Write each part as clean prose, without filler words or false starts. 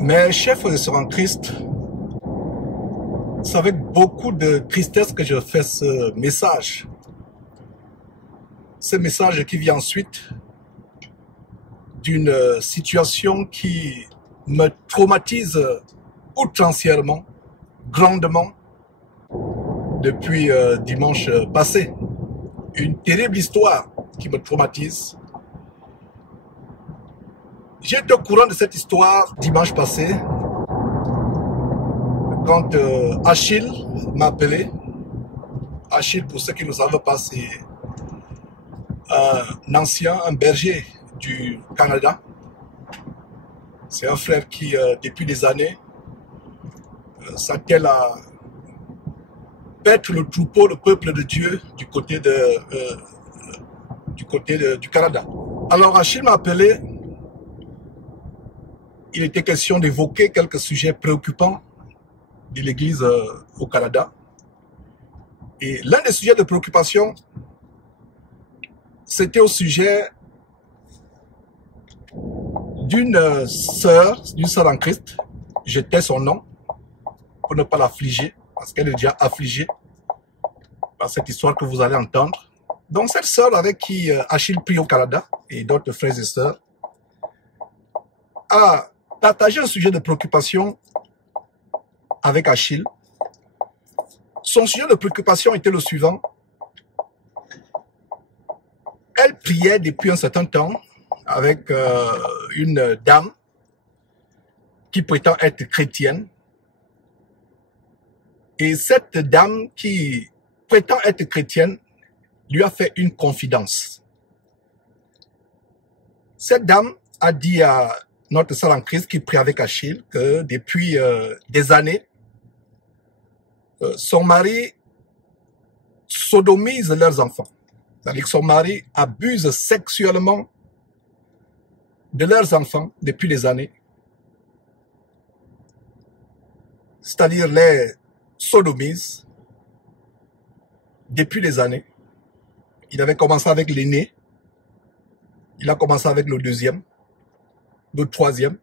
Mes chers frères et sœurs en Christ, c'est avec beaucoup de tristesse que je fais ce message. Ce message qui vient ensuite d'une situation qui me traumatise outrancièrement, grandement, depuis dimanche passé. Une terrible histoire qui me traumatise. J'étais au courant de cette histoire dimanche passé, quand Achille m'a appelé. Achille, pour ceux qui ne savent pas, c'est un berger du Canada. C'est un frère qui, depuis des années, s'attelle à paître le troupeau, le peuple de Dieu du côté du Canada. Alors Achille m'a appelé. Il était question d'évoquer quelques sujets préoccupants de l'Église au Canada. Et l'un des sujets de préoccupation, c'était au sujet d'une sœur en Christ. Je tais son nom pour ne pas l'affliger, parce qu'elle est déjà affligée par cette histoire que vous allez entendre. Donc cette sœur avec qui Achille prie au Canada et d'autres frères et sœurs a partagé un sujet de préoccupation avec Achille. Son sujet de préoccupation était le suivant. Elle priait depuis un certain temps avec une dame qui prétend être chrétienne. Et cette dame qui prétend être chrétienne lui a fait une confidence. Cette dame a dit à notre sœur en Christ qui prie avec Achille que depuis des années, son mari sodomise leurs enfants. C'est-à-dire que son mari abuse sexuellement de leurs enfants depuis des années. C'est-à-dire les sodomise depuis des années. Il avait commencé avec l'aîné. Il a commencé avec le deuxième, le troisième,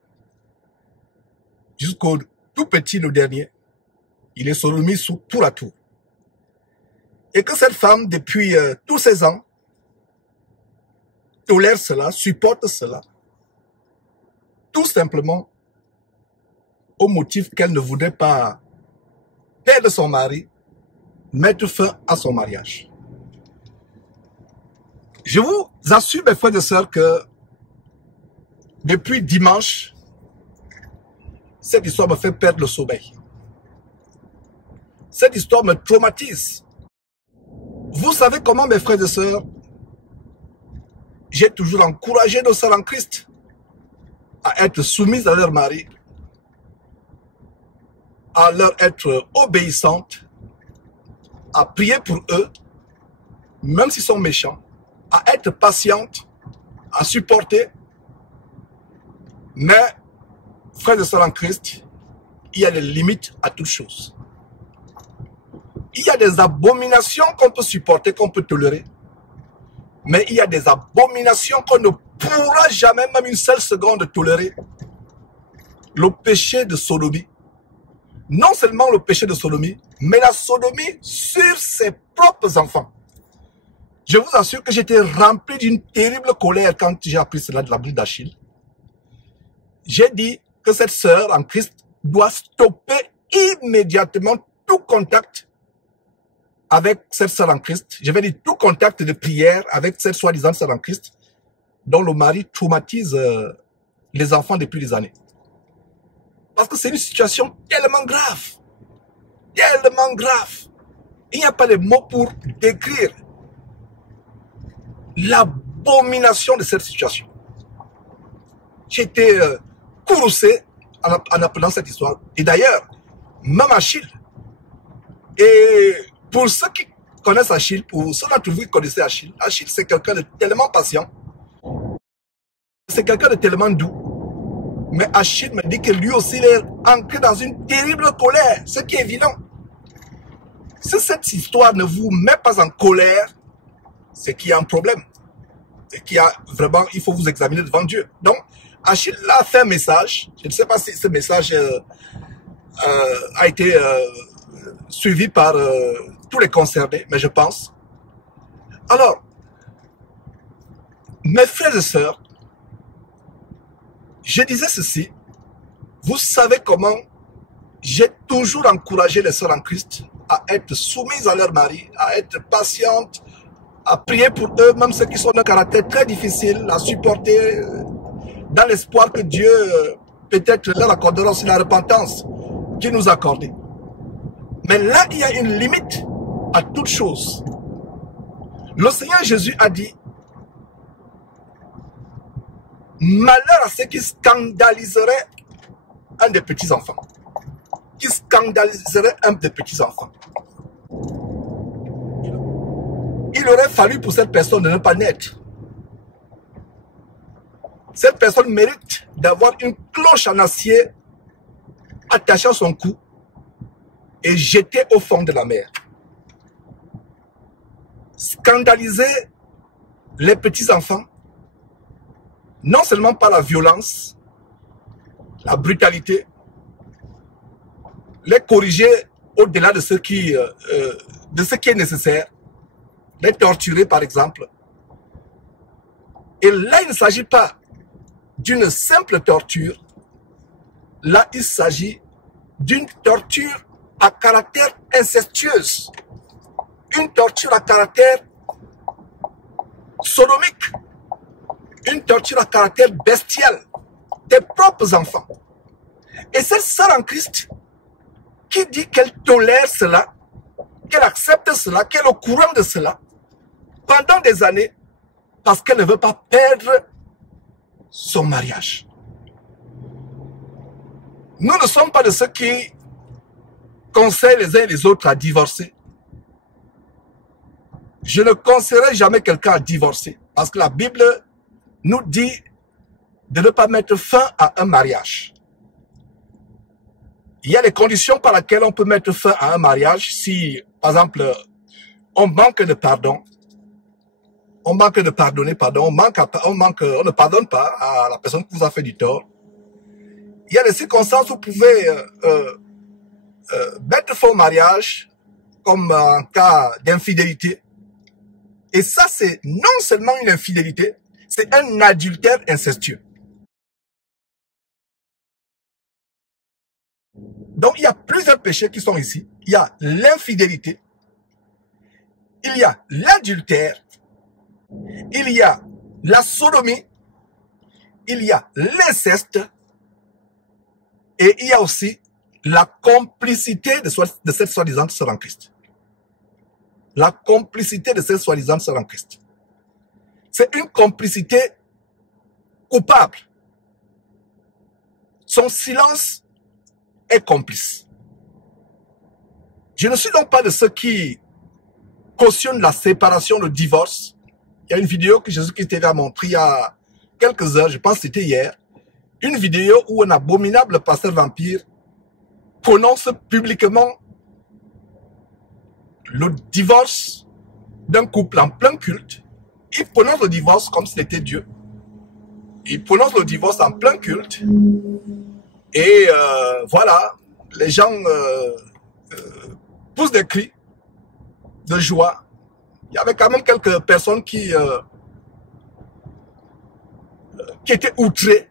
jusqu'au tout petit, le dernier. Il est sodomisé sous tour à tour. Et que cette femme, depuis tous ces ans, tolère cela, supporte cela, tout simplement au motif qu'elle ne voudrait pas perdre son mari, mettre fin à son mariage. Je vous assure, mes frères et sœurs, que depuis dimanche, cette histoire me fait perdre le sommeil. Cette histoire me traumatise. Vous savez comment, mes frères et sœurs, j'ai toujours encouragé nos sœurs en Christ à être soumises à leur mari, à leur être obéissantes, à prier pour eux, même s'ils sont méchants, à être patientes, à supporter. Mais, frères et sœurs en Christ, il y a des limites à toute chose. Il y a des abominations qu'on peut supporter, qu'on peut tolérer. Mais il y a des abominations qu'on ne pourra jamais, même une seule seconde, tolérer. Le péché de sodomie. Non seulement le péché de sodomie, mais la sodomie sur ses propres enfants. Je vous assure que j'étais rempli d'une terrible colère quand j'ai appris cela de la bouche d'Achille. J'ai dit que cette sœur en Christ doit stopper immédiatement tout contact avec cette sœur en Christ. Je vais dire tout contact de prière avec cette soi-disant sœur en Christ dont le mari traumatise les enfants depuis des années. Parce que c'est une situation tellement grave. Tellement grave. Il n'y a pas de mots pour décrire l'abomination de cette situation. J'ai été courroucé en apprenant cette histoire. Et d'ailleurs, même Achille. Et pour ceux qui connaissent Achille, pour ceux d'entre vous qui connaissez Achille, Achille c'est quelqu'un de tellement patient. C'est quelqu'un de tellement doux. Mais Achille me dit que lui aussi il est ancré dans une terrible colère, ce qui est évident. Si cette histoire ne vous met pas en colère, c'est qu'il y a un problème. C'est qu'il y a vraiment, il faut vous examiner devant Dieu. Donc, Achille a fait un message. Je ne sais pas si ce message a été suivi par tous les concernés, mais je pense. Alors, mes frères et sœurs, je disais ceci. Vous savez comment j'ai toujours encouragé les sœurs en Christ à être soumises à leur mari, à être patientes, à prier pour eux, même ceux qui sont d'un caractère très difficile, à supporter dans l'espoir que Dieu peut-être leur accordera aussi la repentance qu'il nous a accordée. Mais là, il y a une limite à toute chose. Le Seigneur Jésus a dit, malheur à ceux qui scandaliseraient un des petits-enfants. Qui scandaliserait un des petits-enfants. Il aurait fallu pour cette personne de ne pas naître. Cette personne mérite d'avoir une cloche en acier attachée à son cou et jetée au fond de la mer. Scandaliser les petits-enfants, non seulement par la violence, la brutalité, les corriger au-delà de ce qui est nécessaire, les torturer par exemple. Et là, il ne s'agit pas d'une simple torture. Là, il s'agit d'une torture à caractère incestueuse, une torture à caractère sodomique, une torture à caractère bestial des propres enfants. Et cette sœur en Christ qui dit qu'elle tolère cela, qu'elle accepte cela, qu'elle est au courant de cela, pendant des années, parce qu'elle ne veut pas perdre son mariage. Nous ne sommes pas de ceux qui conseillent les uns et les autres à divorcer. Je ne conseillerai jamais quelqu'un à divorcer, parce que la Bible nous dit de ne pas mettre fin à un mariage. Il y a des conditions par lesquelles on peut mettre fin à un mariage si, par exemple, on manque de pardon, on manque de pardonner, on ne pardonne pas à la personne qui vous a fait du tort. Il y a des circonstances où vous pouvez mettre fin au mariage, comme en cas d'infidélité. Et ça, c'est non seulement une infidélité, c'est un adultère incestueux. Donc, il y a plusieurs péchés qui sont ici. Il y a l'infidélité, il y a l'adultère, il y a la sodomie, il y a l'inceste, et il y a aussi la complicité de cette soi-disant sœur en Christ. La complicité de cette soi-disant sœur en Christ. C'est une complicité coupable. Son silence est complice. Je ne suis donc pas de ceux qui cautionnent la séparation, le divorce. Il y a une vidéo que Jésus-Christ a montrée il y a quelques heures, je pense que c'était hier. Une vidéo où un abominable pasteur vampire prononce publiquement le divorce d'un couple en plein culte. Il prononce le divorce comme s'il était Dieu. Il prononce le divorce en plein culte. Et voilà, les gens poussent des cris de joie. Il y avait quand même quelques personnes qui étaient outrées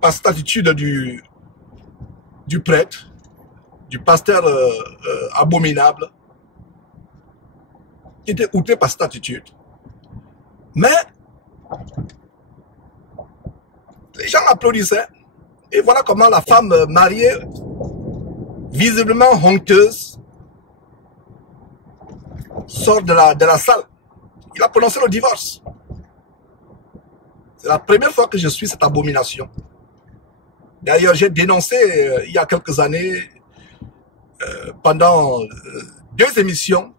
par cette attitude du prêtre, du pasteur abominable, qui étaient outrés par cette attitude. Mais les gens applaudissaient. Et voilà comment la femme mariée, visiblement honteuse, sort de la salle. Il a prononcé le divorce. C'est la première fois que je suis cette abomination. D'ailleurs, j'ai dénoncé il y a quelques années, pendant 2 émissions,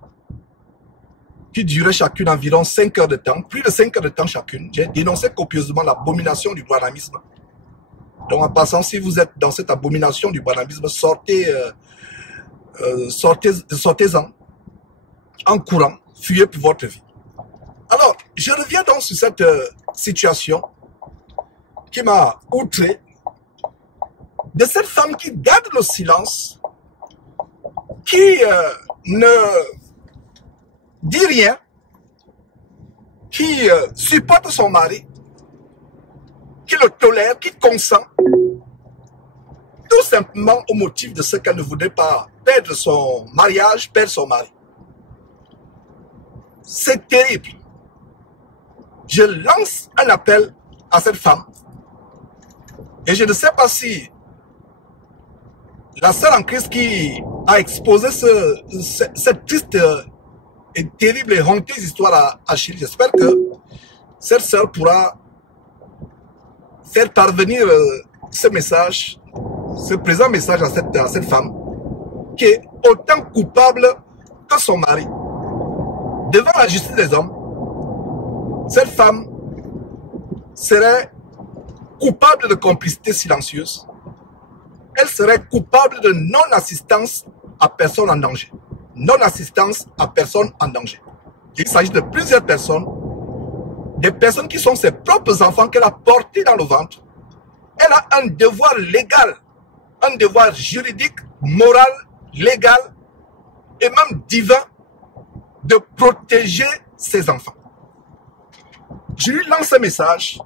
qui duraient chacune environ 5 heures de temps, plus de 5 heures de temps chacune. J'ai dénoncé copieusement l'abomination du branhamisme. Donc en passant, si vous êtes dans cette abomination du branhamisme, sortez-en en courant, fuyez pour votre vie. Alors, je reviens donc sur cette situation qui m'a outré, de cette femme qui garde le silence, qui ne dit rien, qui supporte son mari, qui le tolère, qui consent, tout simplement au motif de ce qu'elle ne voudrait pas perdre son mariage, perdre son mari. C'est terrible. Je lance un appel à cette femme et je ne sais pas si la sœur en Christ qui a exposé cette triste et terrible et honteuse histoire à Achille, j'espère que cette sœur pourra faire parvenir ce message, ce présent message à cette femme qui est autant coupable que son mari. Devant la justice des hommes, cette femme serait coupable de complicité silencieuse. Elle serait coupable de non-assistance à personne en danger. Non-assistance à personne en danger. Il s'agit de plusieurs personnes, des personnes qui sont ses propres enfants qu'elle a portés dans le ventre. Elle a un devoir légal, un devoir juridique, moral, légal et même divin de protéger ses enfants. Je lui lance un message,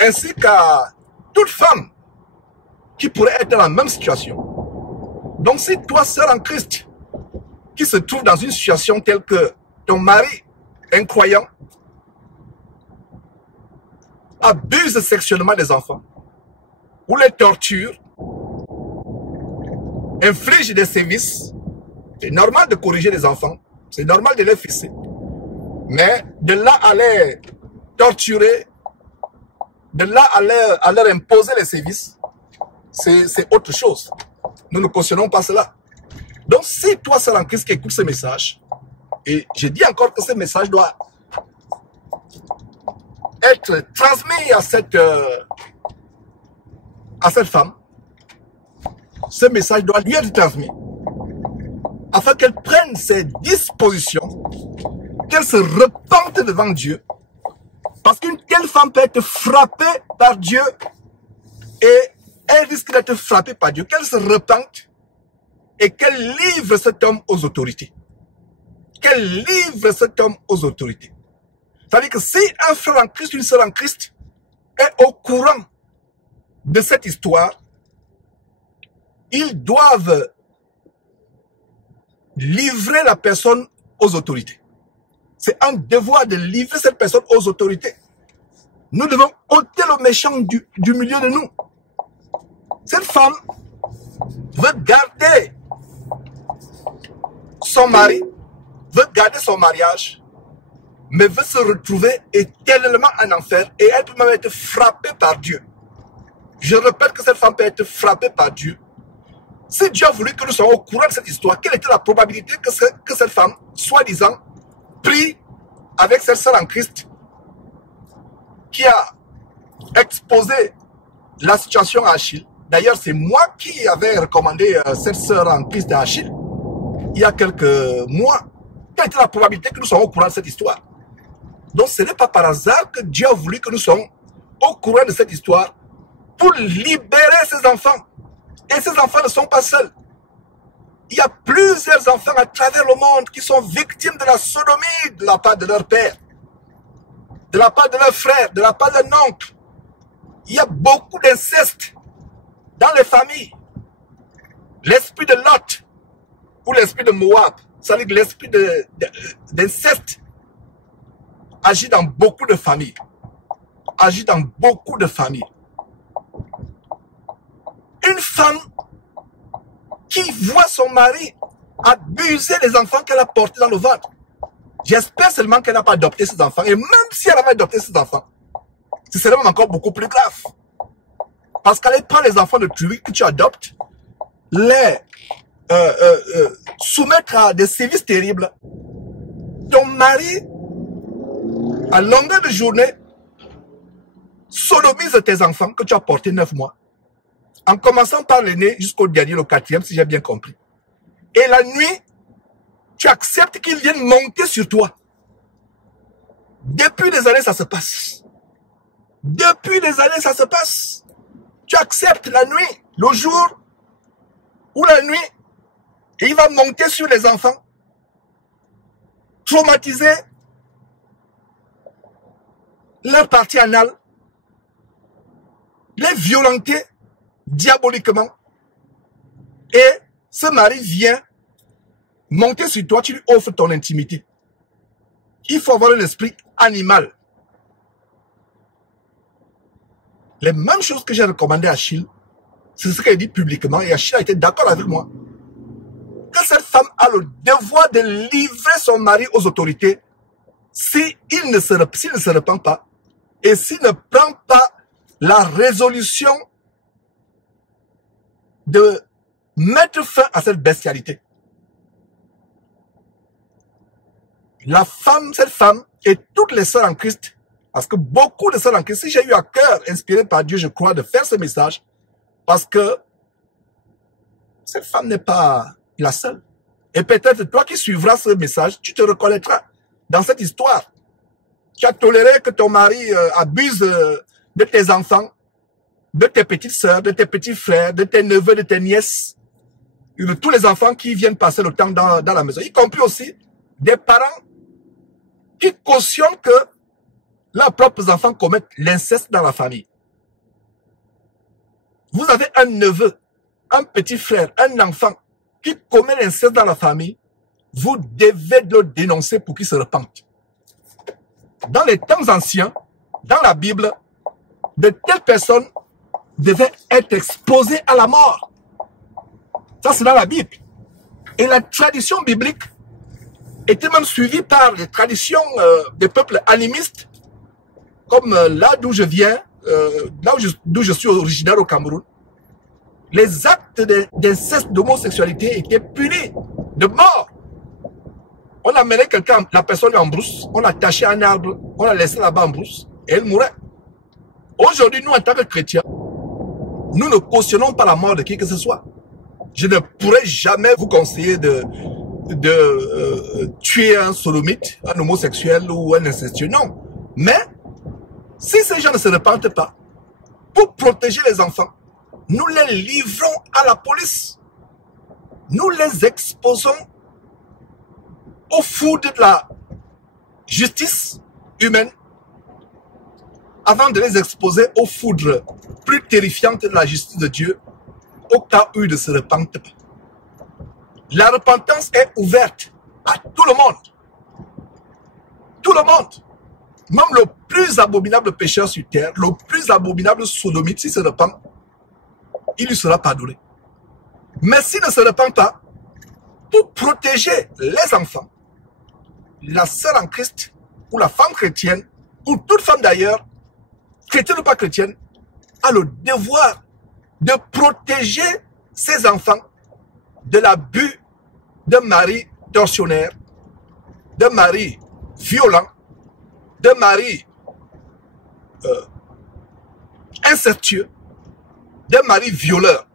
ainsi qu'à toute femme qui pourrait être dans la même situation. Donc si toi, sœur en Christ, qui se trouve dans une situation telle que ton mari, incroyant, abuse sexuellement des enfants, ou les torture, inflige des sévices, c'est normal de corriger les enfants, c'est normal de les fesser. Mais de là à les torturer, de là à leur imposer les sévices, c'est autre chose. Nous ne cautionnons pas cela. Donc si toi, sœur en Christ, qui écoute ce message, et je dis encore que ce message doit être transmis à cette femme, ce message doit lui être transmis, afin qu'elle prenne ses dispositions, qu'elle se repente devant Dieu, parce qu'une telle femme peut être frappée par Dieu et elle risque d'être frappée par Dieu, qu'elle se repente et qu'elle livre cet homme aux autorités. Qu'elle livre cet homme aux autorités. C'est-à-dire que si un frère en Christ, une sœur en Christ est au courant de cette histoire, ils doivent livrer la personne aux autorités. C'est un devoir de livrer cette personne aux autorités. Nous devons ôter le méchant du milieu de nous. Cette femme veut garder son mari, veut garder son mariage, mais veut se retrouver éternellement en enfer et elle peut même être frappée par Dieu. Je répète que cette femme peut être frappée par Dieu. Si Dieu a voulu que nous soyons au courant de cette histoire, quelle était la probabilité que cette femme, soi-disant, prie avec cette sœur en Christ qui a exposé la situation à Achille? D'ailleurs, c'est moi qui avais recommandé cette sœur en Christ à Achille il y a quelques mois. Quelle était la probabilité que nous soyons au courant de cette histoire? Donc, ce n'est pas par hasard que Dieu a voulu que nous soyons au courant de cette histoire pour libérer ses enfants. Et ces enfants ne sont pas seuls. Il y a plusieurs enfants à travers le monde qui sont victimes de la sodomie de la part de leur père, de la part de leur frère, de la part de leur oncle. Il y a beaucoup d'inceste dans les familles. L'esprit de Lot ou l'esprit de Moab, c'est-à-dire l'esprit d'inceste, agit dans beaucoup de familles. Agit dans beaucoup de familles. Une femme qui voit son mari abuser les enfants qu'elle a portés dans le ventre. J'espère seulement qu'elle n'a pas adopté ces enfants. Et même si elle avait adopté ces enfants, ce serait même encore beaucoup plus grave. Parce qu'elle prend les enfants de tribu que tu adoptes, les soumettre à des sévices terribles. Ton mari, à longueur de journée, sodomise tes enfants que tu as portés 9 mois. En commençant par l'aîné jusqu'au dernier, le 4e, si j'ai bien compris. Et la nuit, tu acceptes qu'ils viennent monter sur toi. Depuis des années, ça se passe. Depuis des années, ça se passe. Tu acceptes la nuit, le jour ou la nuit, et il va monter sur les enfants, traumatiser leur partie anale, les violenter diaboliquement. Et ce mari vient monter sur toi, tu lui offres ton intimité. Il faut avoir un esprit animal. Les mêmes choses que j'ai recommandées à Achille, c'est ce qu'elle dit publiquement, et Achille a été d'accord avec moi. Que cette femme a le devoir de livrer son mari aux autorités s'il ne se repent pas et s'il ne prend pas la résolution de mettre fin à cette bestialité. La femme, cette femme et toutes les sœurs en Christ, parce que beaucoup de sœurs en Christ, si j'ai eu à cœur, inspiré par Dieu, je crois, de faire ce message, parce que cette femme n'est pas la seule. Et peut-être toi qui suivras ce message, tu te reconnaîtras dans cette histoire. Tu as toléré que ton mari abuse de tes enfants, de tes petites sœurs, de tes petits frères, de tes neveux, de tes nièces, de tous les enfants qui viennent passer le temps dans la maison, y compris aussi des parents qui cautionnent que leurs propres enfants commettent l'inceste dans la famille. Vous avez un neveu, un petit frère, un enfant qui commet l'inceste dans la famille, vous devez le dénoncer pour qu'il se repente. Dans les temps anciens, dans la Bible, de telles personnes devaient être exposées à la mort. Ça, c'est dans la Bible. Et la tradition biblique était même suivie par les traditions des peuples animistes, comme là d'où je viens, d'où je suis originaire au Cameroun. Les actes d'inceste, d'homosexualité étaient punis de mort. On amenait quelqu'un, la personne en brousse, on l'attachait à un arbre, on la laissait là-bas en brousse, et elle mourait. Aujourd'hui, nous, en tant que chrétiens, nous ne cautionnons pas la mort de qui que ce soit. Je ne pourrais jamais vous conseiller de tuer un sodomite, un homosexuel ou un incestueux. Non. Mais, si ces gens ne se repentent pas, pour protéger les enfants, nous les livrons à la police. Nous les exposons au foudre de la justice humaine avant de les exposer au foudre plus terrifiante de la justice de Dieu au cas où ils ne se repentent pas. La repentance est ouverte à tout le monde. Tout le monde. Même le plus abominable pécheur sur terre, le plus abominable sodomite, s'il se repent, il lui sera pardonné. Mais s'il ne se repent pas, pour protéger les enfants, la sœur en Christ, ou la femme chrétienne, ou toute femme d'ailleurs, chrétienne ou pas chrétienne, a le devoir de protéger ses enfants de l'abus d'un mari tortionnaire, d'un mari violent, d'un mari incestueux, d'un mari violeur.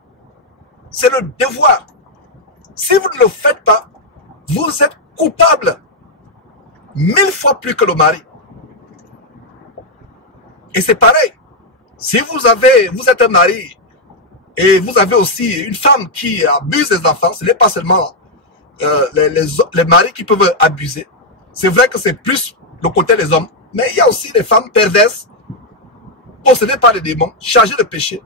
C'est le devoir. Si vous ne le faites pas, vous êtes coupable 1000 fois plus que le mari. Et c'est pareil. Si vous êtes un mari et vous avez aussi une femme qui abuse des enfants, ce n'est pas seulement les maris qui peuvent abuser. C'est vrai que c'est plus le côté des hommes, mais il y a aussi des femmes perverses, possédées par des démons, chargées de péché,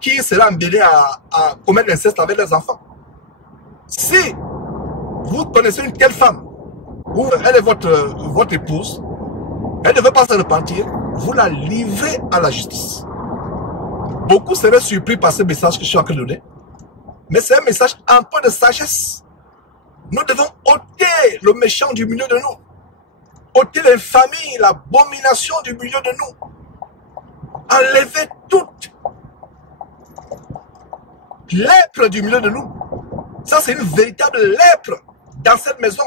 qui seraient embellées à commettre l'inceste avec les enfants. Si vous connaissez une telle femme, ou elle est votre épouse, elle ne veut pas se repentir, vous la livrez à la justice. Beaucoup seraient surpris par ce message que je suis en train de donner, mais c'est un message un peu de sagesse. Nous devons ôter le méchant du milieu de nous, ôter l'infamie, l'abomination du milieu de nous, enlever toute lèpre du milieu de nous. Ça, c'est une véritable lèpre dans cette maison.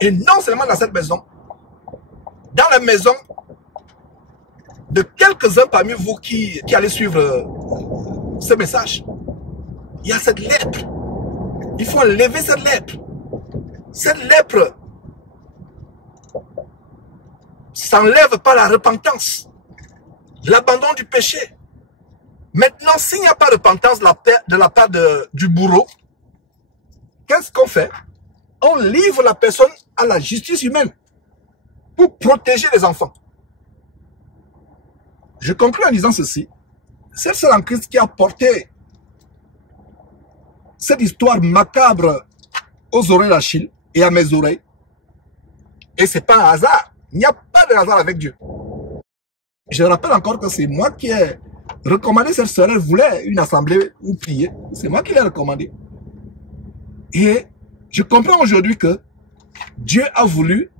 Et non seulement dans cette maison, dans la maison de quelques-uns parmi vous qui allez suivre ce message. Il y a cette lèpre. Il faut enlever cette lèpre. Cette lèpre s'enlève par la repentance. l'abandon du péché. Maintenant, s'il n'y a pas de repentance de la part du bourreau, qu'est-ce qu'on fait? On livre la personne à la justice humaine pour protéger les enfants. Je conclue en disant ceci. C'est celle en Christ qui a porté cette histoire macabre aux oreilles d'Achille et à mes oreilles. Et ce n'est pas un hasard. Il n'y a pas de hasard avec Dieu. Je rappelle encore que c'est moi qui ai recommandé cette sœur. Elle voulait une assemblée ou prier. C'est moi qui l'ai recommandé. Et je comprends aujourd'hui que Dieu a voulu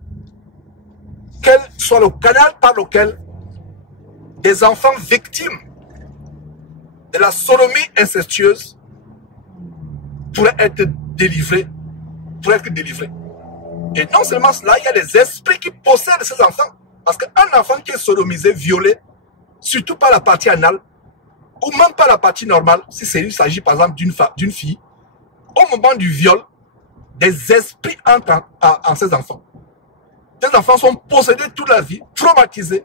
qu'elle soit le canal par lequel des enfants victimes de la sodomie incestueuse pourraient être délivrés. Et non seulement cela, il y a des esprits qui possèdent ces enfants. Parce qu'un enfant qui est sodomisé, violé, surtout par la partie anale, ou même pas la partie normale, si il s'agit par exemple d'une fille, au moment du viol, des esprits entrent en ces enfants. Ces enfants sont possédés toute la vie, traumatisés,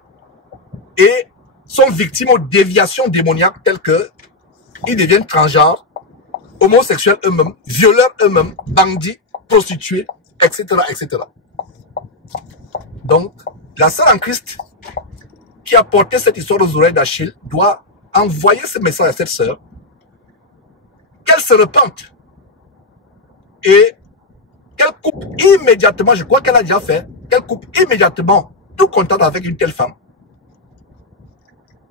et sont victimes aux déviations démoniaques telles que ils deviennent transgenres, homosexuels eux-mêmes, violeurs eux-mêmes, bandits, prostituées, etc., etc. Donc, la sœur en Christ qui a porté cette histoire aux oreilles d'Achille doit envoyer ce message à cette sœur, qu'elle se repente et qu'elle coupe immédiatement, je crois qu'elle a déjà fait, qu'elle coupe immédiatement tout contact avec une telle femme,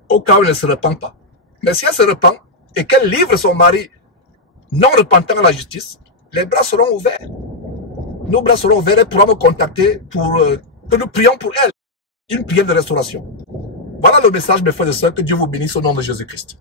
au cas où elle ne se repent pas. Mais si elle se repent et qu'elle livre son mari non repentant à la justice, les bras seront ouverts. Nos bras seront ouverts, elle pourra me contacter pour que nous prions pour elle. Une prière de restauration. Voilà le message, mes frères et sœurs, que Dieu vous bénisse au nom de Jésus-Christ.